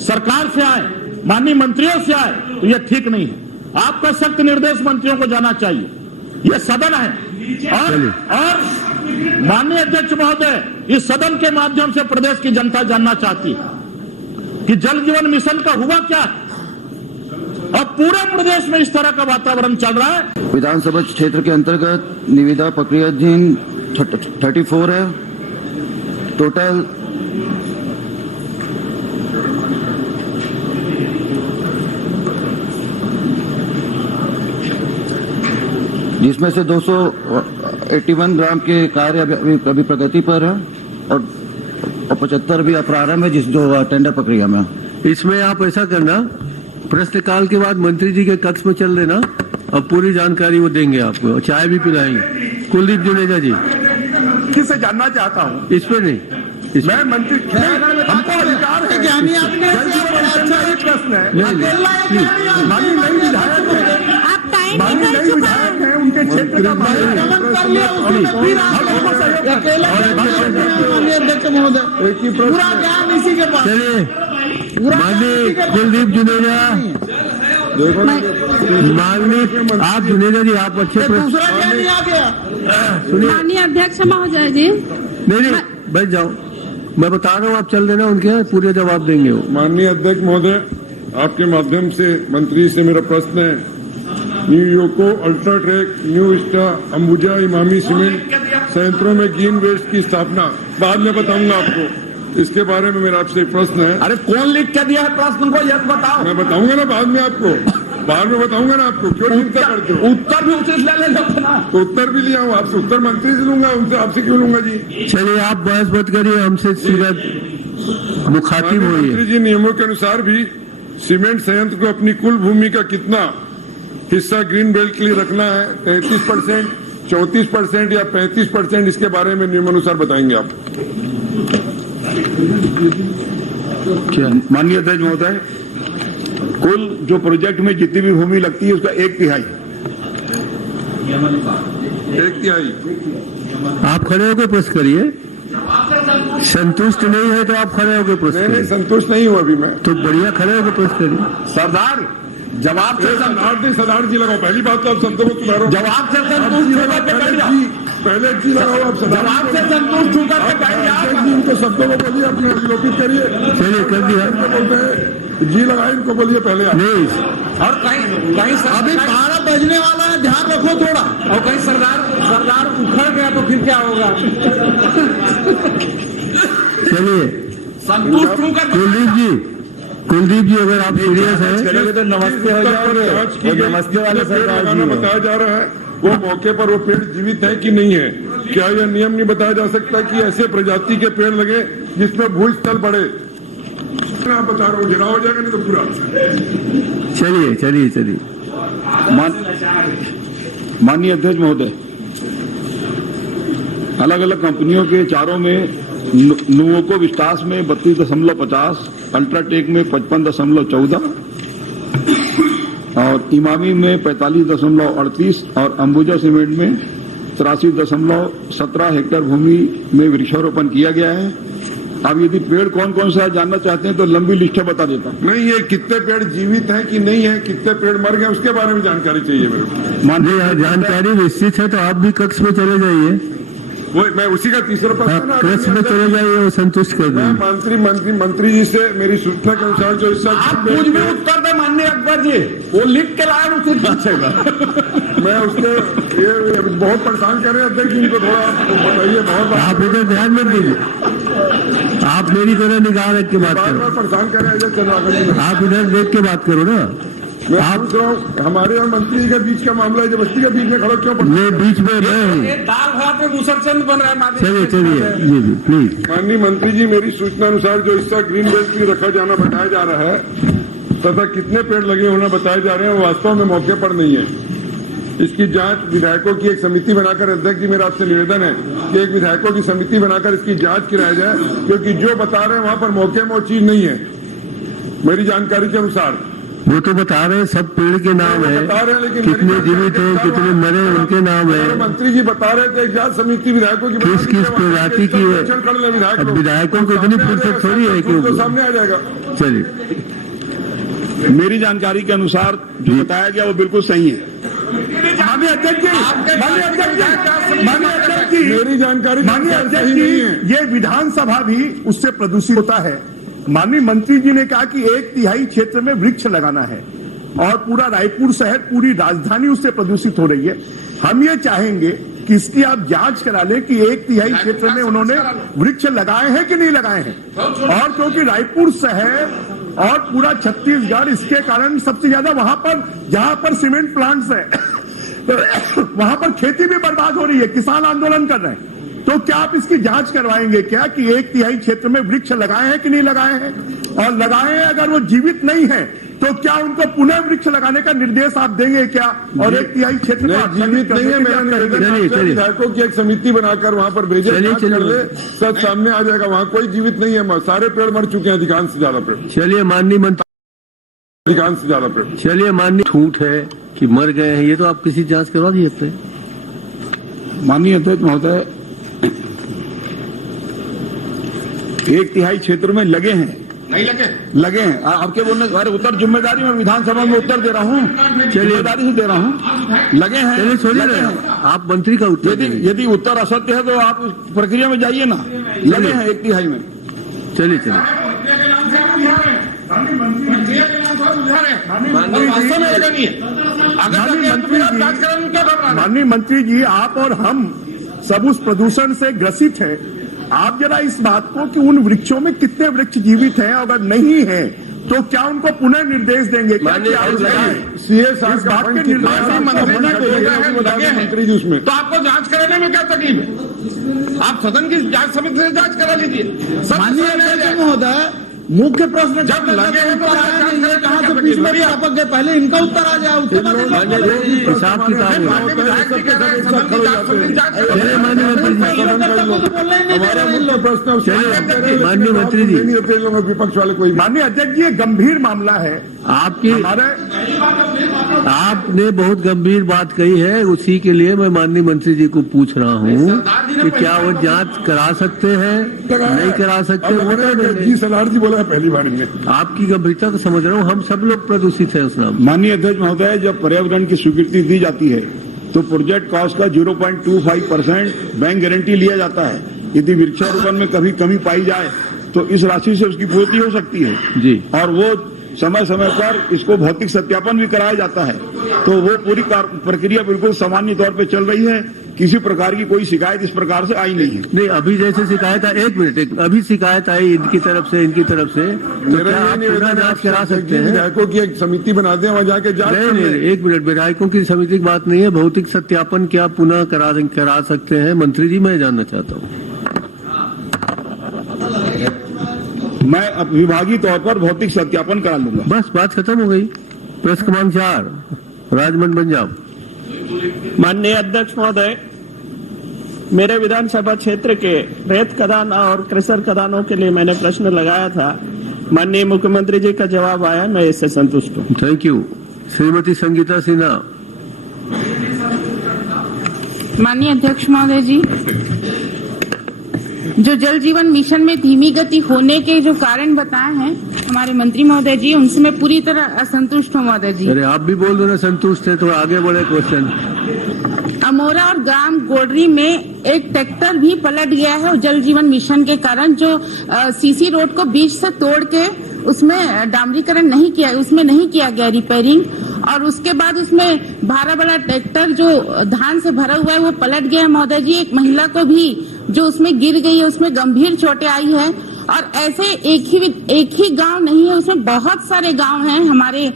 सरकार से आए, माननीय मंत्रियों से आए, तो यह ठीक नहीं है। आपका सख्त निर्देश मंत्रियों को जाना चाहिए। यह सदन है और माननीय अध्यक्ष महोदय, इस सदन के माध्यम से प्रदेश की जनता जानना चाहती है कि जल जीवन मिशन का हुआ क्या, और पूरे प्रदेश में इस तरह का वातावरण चल रहा है। विधानसभा क्षेत्र के अंतर्गत निविदा प्रक्रियाधीन 34 है टोटल। जिसमें से 281 ग्राम के कार्य अभी प्रगति पर है और 75 भी प्रारंभ है, जो टेंडर प्रक्रिया में। इसमें आप ऐसा करना प्रश्नकाल के बाद मंत्री जी के कक्ष में चल देना और पूरी जानकारी वो देंगे आपको और चाय भी पिलाएंगे। कुलदीप जुनेजा जी, किससे जानना चाहता हूँ इस पे नहीं, मैं मंत्री हमको अधिकार है। प्रश्न है, माननीय नई विधायक है, माननीय नई विधायक है, उनके क्षेत्र का चलिए माननीय कुलदीप जुनेजा, माननीय आप जुनेजा जी आप अच्छे सुनिए। माननीय अध्यक्ष महोदय जी, नहीं बैठ जाओ, मैं बता रहा हूँ, आप चल देना, उनके पूरे जवाब देंगे वो। माननीय अध्यक्ष महोदय, आपके माध्यम से मंत्री से मेरा प्रश्न है, न्यू योको, अल्ट्राटेक, न्यू स्टा, अंबुजा इमामी सीमेंट संयंत्रों में ग्रीन वेस्ट की स्थापना, बाद में बताऊंगा आपको, इसके बारे में मेरा आपसे प्रश्न है। अरे कौन लिख के दिया है प्रश्न को, यह बताओ। मैं बताऊंगा ना बाद में आपको, बाद में बताऊंगा ना आपको, क्यों चिंता करते हो? उत्तर भी उचित ले लेना, तो उत्तर भी लिया हूँ आपसे, उत्तर मंत्री से लूंगा, उनसे आपसे क्यों लूंगा जी? चलिए आप बहस मत करिए, हमसे सीधा मुखातिब होइए। मंत्री जी, नियमों के अनुसार भी सीमेंट संयंत्र को अपनी कुल भूमि का कितना हिस्सा ग्रीन बेल्ट के लिए रखना है? 33%, 34% या 35%? इसके बारे में नियमानुसार बताएंगे आप। माननीय अध्यक्ष महोदय, कुल जो प्रोजेक्ट में जितनी भी भूमि लगती है उसका 1/3। 1/3 आप खड़े होकर प्रश्न करिए, संतुष्ट नहीं है तो आप खड़े होकर प्रश्न करिए। संतुष्ट नहीं हूँ अभी मैं, तो बढ़िया खड़े होकर प्रश्न करिए। सरदार जवाब से सरदार जी लगाओ, पहली बात तो आप शब्दों को सुधारो। जवाब से संतुष्ट होकर के बैठ जाओ, पहले जी लगाओ आप, जवाब से संतुष्ट होकर के बैठ जाओ। इनको शब्दों को बोलिए, अपने विलोपित करिए। चलिए कर दिया, बोलते हैं जी लगाए, इनको बोलिए पहले आप। नहीं और कहीं अभी 12 बजने वाला है, ध्यान रखो थोड़ा। और कहीं सरदार उखड़ गया तो फिर क्या होगा? चलिए संतुष्ट होकर कुलदीप जी अगर आप सीरियस हैं तो नमस्ते हो जाओगे। नमस्ते वाले सरदार जी बताया जा रहा है, वो मौके पर वो पेड़ जीवित है कि नहीं है? क्या यह नियम नहीं बताया जा सकता कि ऐसे प्रजाति के पेड़ लगे जिसमें भूस्थल बढ़े? आप बता रहा हूँ, गिरा हो जाएगा नहीं तो पूरा। चलिए माननीय अध्यक्ष महोदय, अलग अलग कंपनियों के चारों में नुवोको विस्टास में 32.50, अल्ट्राटेक में 55.14 और इमामी में 45.38 और अंबुजा सीमेंट में 83.17 हेक्टेयर भूमि में वृक्षारोपण किया गया है। अब यदि पेड़ कौन कौन सा जानना चाहते हैं तो लंबी लिस्ट बता देता हूं। नहीं, ये कितने पेड़ जीवित हैं कि नहीं है, कितने पेड़ मर गए, उसके बारे में जानकारी चाहिए मेरे को। माननीय जानकारी निश्चित है तो आप भी कक्ष में चले जाइए। वो मैं उसी का तीसरा प्रश्न कक्ष में चले जाइए और संतुष्ट कर देंगे। मंत्री जी से मेरी सूचना के अनुसार जो इस आप कुछ भी उत्तर दे माननीय अकबर जी, वो लिख के लाए उसे पूछेगा। मैं उसको ये बहुत परेशान कर रहे हैं अध्यक्ष जी, इनको थोड़ा बताइए। बहुत आप इधर ध्यान मत दीजिए, आप मेरी तरह निगाह रख के बात करो। परेशान कर रहे हैं आप इधर देख के बात करो ना। मैं पूछ रहा हूँ, हमारे और मंत्री जी के बीच का मामला है, जब बस्ती के बीच में खड़ा क्यों पड़ा? ये बीच में रहे, दाल भात में मुसलचंद बन रहा है। चलिए जी प्लीज। माननीय मंत्री जी, मेरी सूचना अनुसार जो हिस्सा ग्रीन बेल्ट में रखा जाना बताया जा रहा है तथा कितने पेड़ लगे होना बताए जा रहे हैं, वो वास्तव में मौके पर नहीं है। इसकी जांच विधायकों की एक समिति बनाकर, अध्यक्ष जी मेरा आपसे निवेदन है कि एक विधायकों की समिति बनाकर इसकी जांच कराई जाए, क्योंकि जो बता रहे हैं वहां पर मौके में वो चीज नहीं है। मेरी जानकारी के अनुसार वो तो बता रहे हैं सब पेड़ के नाम है, बता रहे हैं, लेकिन कितने जीवित हैं, कितने मरे, उनके नाम है। मंत्री जी बता रहे थे एक जांच समिति विधायकों की किस प्रजाति की है? अब विधायकों को इतनी फुर्सत थोड़ी है कि सामने आ जाएगा। चलिए, मेरी जानकारी के अनुसार जो बताया गया वो बिल्कुल सही है। माननीय अध्यक्ष जी, मेरी जानकारी माननीय अध्यक्ष जी, ये विधानसभा भी उससे प्रदूषित होता है। माननीय मंत्री जी ने कहा कि 1/3 क्षेत्र में वृक्ष लगाना है और पूरा रायपुर शहर, पूरी राजधानी उससे प्रदूषित हो रही है। हम ये चाहेंगे कि इसकी आप जांच करा लें कि 1/3 क्षेत्र में उन्होंने वृक्ष लगाए हैं कि नहीं लगाए हैं। और क्योंकि रायपुर शहर और पूरा छत्तीसगढ़ इसके कारण सबसे ज्यादा वहां पर, जहां पर सीमेंट प्लांट्स है वहां पर खेती भी बर्बाद हो रही है, किसान आंदोलन कर रहे हैं। तो क्या आप इसकी जांच करवाएंगे क्या कि 1/3 क्षेत्र में वृक्ष लगाए हैं कि नहीं लगाए हैं, और लगाए हैं अगर वो जीवित नहीं है तो क्या उनको पुनः वृक्ष लगाने का निर्देश आप देंगे क्या, और 1/3 क्षेत्र जीवित नहीं है। मेरा निवेदन विधायकों की एक समिति बनाकर वहां पर भेजे, जांच कर ले, सच सामने आ जाएगा। वहां कोई जीवित नहीं है, सारे पेड़ मर चुके हैं, अधिकांश से ज्यादा पेड़। चलिए माननीय मंत्री, अधिकांश से ज्यादा पेड़। चलिए माननीय, झूठ है कि मर गए हैं, ये तो आप किसी जांच करवा दीजिए। माननीय अध्यक्ष महोदय, 1/3 क्षेत्र में लगे हैं, नहीं लगे हैं। आपके बोलने अरे उत्तर जिम्मेदारी में विधानसभा में उत्तर दे रहा हूँ, जिम्मेदारी से दे रहा हूँ। लगे हैं, चलिए छोड़िए ना, आप मंत्री का उत्तर यदि उत्तर असत्य है तो आप प्रक्रिया में जाइए ना। लगे हैं 1/3 में। चलिए माननीय मंत्री जी, आप और हम सब उस प्रदूषण से ग्रसित हैं। आप जरा इस बात को कि उन वृक्षों में कितने वृक्ष जीवित हैं, अगर नहीं है तो क्या उनको पुनः निर्देश देंगे? मंत्री जी उसमें तो आपको जांच कराने में क्या तकलीफ है? आप सदन की जांच समिति से जांच करा लीजिए। माननीय महोदय, मुख्य प्रश्न जब लगे हैं तो कहाँ से बीच में टपक गए, पहले इनका उत्तर आ जाए। हिसाब किताब माननीय मंत्री जी, विपक्ष वाले कोई। माननीय अध्यक्ष जी, ये गंभीर मामला है। आपने बहुत गंभीर बात कही है, उसी के लिए मैं माननीय मंत्री जी को पूछ रहा हूँ कि क्या वो जांच करा सकते हैं, नहीं करा सकते। वो जी सलार जी बोला पहली बार में। आपकी गंभीरता को समझ रहा हूँ, हम सब लोग प्रदूषित है उस नाम। माननीय अध्यक्ष महोदय, जब पर्यावरण की स्वीकृति दी जाती है तो प्रोजेक्ट कॉस्ट का 0.25% बैंक गारंटी लिया जाता है। यदि वृक्षारोपण में कभी कमी पाई जाए तो इस राशि से उसकी पूर्ति हो सकती है जी, और वो समय समय पर इसको भौतिक सत्यापन भी कराया जाता है। तो वो पूरी प्रक्रिया बिल्कुल सामान्य तौर पे चल रही है। किसी प्रकार की कोई शिकायत इस प्रकार से आई नहीं है। नहीं, अभी जैसे शिकायत आई, एक मिनट, अभी शिकायत आई इनकी तरफ से, तो क्या आप पूरा जांच करा सकते हैं? विधायकों की एक समिति बना दें, वहाँ जाके जांच। नहीं, एक मिनट, विधायकों की समिति की बात नहीं है, भौतिक सत्यापन क्या पुनः करा सकते हैं? मंत्री जी, मैं जानना चाहता हूँ। मैं अब विभागीय तौर पर भौतिक सत्यापन करा लूंगा। बस बात खत्म हो गई। प्रश्न क्रमांक 4, राजमन पंजाब। माननीय अध्यक्ष महोदय, मेरे विधानसभा क्षेत्र के रेत खदान और क्रशर खदानों के लिए मैंने प्रश्न लगाया था। माननीय मुख्यमंत्री जी का जवाब आया, मैं इससे संतुष्ट हूँ। Thank you. श्रीमती संगीता सिन्हा। माननीय अध्यक्ष महोदय जी, जो जल जीवन मिशन में धीमी गति होने के जो कारण बताए हैं हमारे मंत्री महोदय जी, उनसे मैं पूरी तरह असंतुष्ट हूँ महोदय जी। अरे आप भी बोल दो ना संतुष्ट है, तो आगे बढ़े क्वेश्चन। अमोरा और ग्राम गोडरी में एक ट्रैक्टर भी पलट गया है जल जीवन मिशन के कारण, जो सीसी रोड को बीच से तोड़ के उसमें डामरीकरण नहीं किया, उसमें नहीं किया गया रिपेयरिंग, और उसके बाद उसमें भारा बड़ा ट्रैक्टर जो धान से भरा हुआ है वो पलट गया है महोदय जी। एक महिला को भी जो उसमें गिर गई है, उसमें गंभीर चोटें आई है। और ऐसे एक ही गांव नहीं है, उसमें बहुत सारे गांव हैं हमारे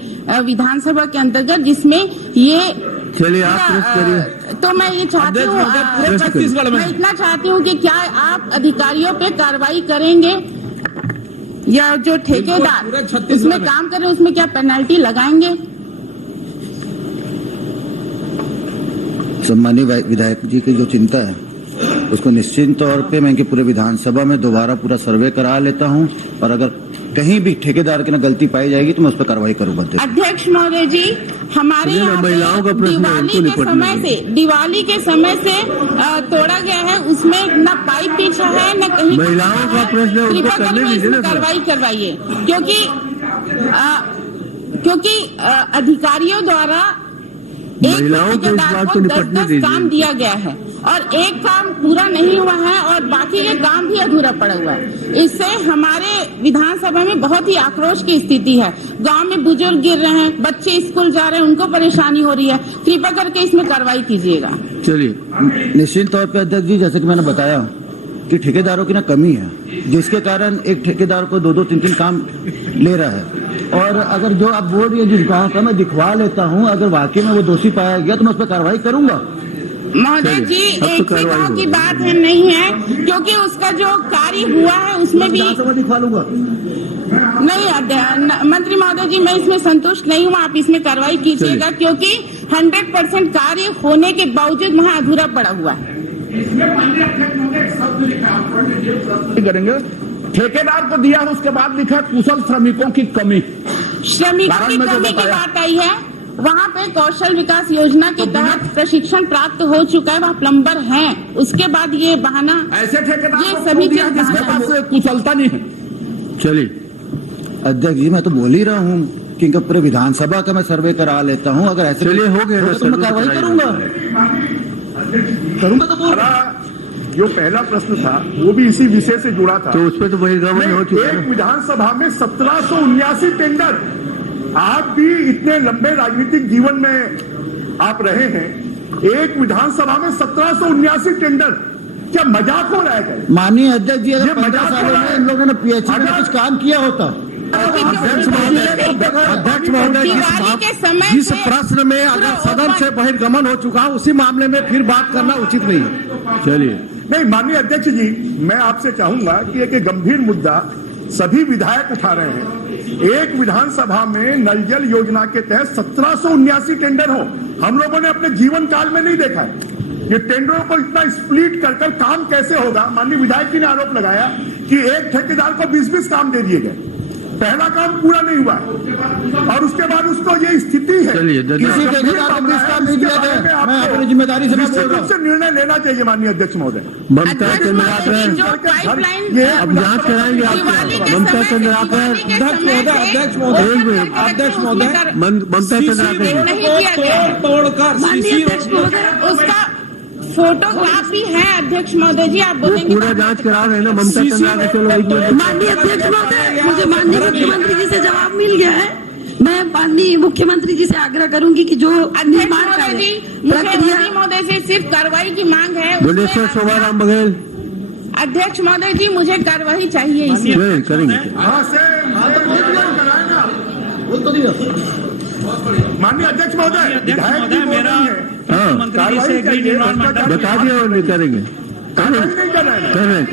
विधानसभा के अंतर्गत जिसमें ये। चलिए आप तो मैं ये चाहती हूँ, मैं इतना चाहती हूँ कि क्या आप अधिकारियों पे कार्रवाई करेंगे या जो ठेकेदार इसमें काम कर रहे हैं उसमें क्या पेनल्टी लगाएंगे? सम्मानीय विधायक जी की जो चिंता है उसको निश्चित तौर पे मैं इनके पूरे विधानसभा में दोबारा पूरा सर्वे करा लेता हूं, और अगर कहीं भी ठेकेदार की ना गलती पाई जाएगी तो मैं उस पर कार्रवाई करूंगा। अध्यक्ष महोदय जी, हमारे यहाँ दिवाली के समय से तोड़ा गया है, उसमें न पाइप पीछा है न कहीं महिलाओं का प्रश्न, कृपा कर कार्रवाई करवाइए, क्योंकि अधिकारियों द्वारा महिलाओं को इस बात को निपटने दीजिए। काम दिया गया है और एक काम पूरा नहीं हुआ है और बाकी के काम भी अधूरा पड़ा हुआ है। इससे हमारे विधानसभा में बहुत ही आक्रोश की स्थिति है। गांव में बुजुर्ग गिर रहे हैं, बच्चे स्कूल जा रहे हैं, उनको परेशानी हो रही है। कृपा करके इसमें कार्रवाई कीजिएगा। चलिए, निश्चित तौर पर अध्यक्ष जी, जैसे कि मैंने बताया कि ठेकेदारों की ना कमी है, जिसके कारण एक ठेकेदार को 2-2, 3-3 काम ले रहा है। और अगर जो आप बोल रही है जिस गाँव का, मैं दिखवा लेता हूँ, अगर वाकई में वो दोषी पाया गया तो मैं उस पर कार्रवाई करूंगा। महोदय जी, एक गाँव की बात है नहीं है, क्योंकि उसका जो कार्य हुआ है उसमें भी नहीं मंत्री महोदय जी, मैं इसमें संतुष्ट नहीं हूँ। आप इसमें कार्रवाई कीजिएगा, क्योंकि 100% कार्य होने के बावजूद वहाँ अधूरा पड़ा हुआ है। करेंगे, ठेकेदार को दिया है, उसके बाद लिखा है कुशल श्रमिकों की कमी। श्रमिकों की कमी की बात आई है, वहाँ पे कौशल विकास योजना के तहत प्रशिक्षण प्राप्त हो चुका है, वहाँ प्लम्बर हैं। उसके बाद ये बहाना, ऐसे ठेकेदार ये सभी चीज जिसके पास कुशलता नहीं है। चलिए अध्यक्ष जी, मैं तो बोल ही रहा हूँ कि पूरे विधानसभा का मैं सर्वे करा लेता हूँ। अगर ऐसे चलिए हो गया तो मैं कार्रवाई करूंगा तो बोल। जो पहला प्रश्न था वो भी इसी विषय से जुड़ा था, तो उसमें तो बहिर्गमन हो चुका है। एक विधानसभा में 1779 टेंडर। आप भी इतने लंबे राजनीतिक जीवन में आप रहे हैं, एक विधानसभा में 1779 टेंडर, क्या मजाक हो रहा है? माननीय अध्यक्ष जी, अगर 15 सालों में इन लोगों ने पीएचडी में कुछ काम किया होता। अध्यक्ष महोदय, जिस प्रश्न में अगर सदन से बहिर्गमन हो चुका उसी मामले में फिर बात करना उचित नहीं है। चलिए, नहीं माननीय अध्यक्ष जी, मैं आपसे चाहूंगा कि एक गंभीर मुद्दा सभी विधायक उठा रहे हैं। एक विधानसभा में नल जल योजना के तहत 1779 टेंडर हो, हम लोगों ने अपने जीवन काल में नहीं देखा। ये टेंडरों को इतना स्प्लिट कर काम कैसे होगा? माननीय विधायक जी ने आरोप लगाया कि एक ठेकेदार को 20-20 काम दे दिए गए, पहला काम पूरा नहीं हुआ और उसके बाद उसको ये स्थिति है। किसी ठेकेदार को 20 काम नहीं दिया गया। मैं अपनी जिम्मेदारी से बोल रहा हूं। से निर्णय लेना चाहिए माननीय अध्यक्ष महोदय। ममता चंद्राकर अब जांच कराएंगे आप। ममता चंद्राकर, अध्यक्ष महोदय, ममता चंद्राकर तोड़कर उसका फोटोग्राफी है अध्यक्ष महोदय जी, आप बोलेंगे पूरा जांच करा रहे हैं ना ममता चंद्राकर। माननीय अध्यक्ष महोदय, मुझे माननीय मुख्यमंत्री जी से जवाब मिल गया है। मैं माननीय मुख्यमंत्री जी से आग्रह करूंगी कि जो निर्माण प्रक्रिया महोदय से सिर्फ कार्रवाई की मांग है। भुवनेश्वर शोभाराम बघेल, अध्यक्ष महोदय जी, मुझे कार्रवाई चाहिए इसमें। करेंगे। माननीय अध्यक्ष महोदय, विधायक जी मेरा बता दिया और नहीं करेंगे, कर रहे हैं।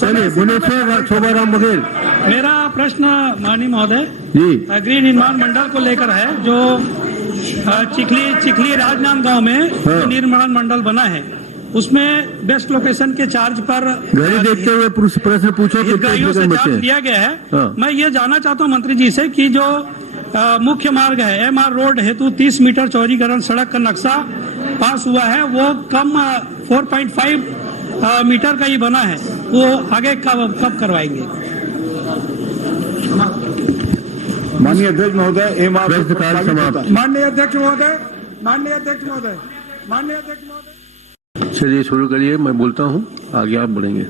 चलिए, भुवनेश्वर शोभाराम बघेल। मेरा प्रश्न माननीय महोदय जी गृह निर्माण मंडल को लेकर है, जो चिखली राजनांदगांव में निर्माण मंडल बना है, उसमें बेस्ट लोकेशन के चार्ज पर घड़ी देखते हुए प्रश्न पूछो, गाड़ियों से चार्ज दिया गया है। मैं ये जानना चाहता हूँ मंत्री जी से कि जो मुख्य मार्ग है MR रोड हेतु 30 मीटर चौड़ीकरण सड़क का नक्शा पास हुआ है, वो कम 4.5 मीटर का ही बना है, वो आगे कब करवाएंगे? माननीय अध्यक्ष महोदय, माननीय अध्यक्ष महोदय, चलिए शुरू करिए, मैं बोलता हूँ, आगे आप बढ़ेंगे।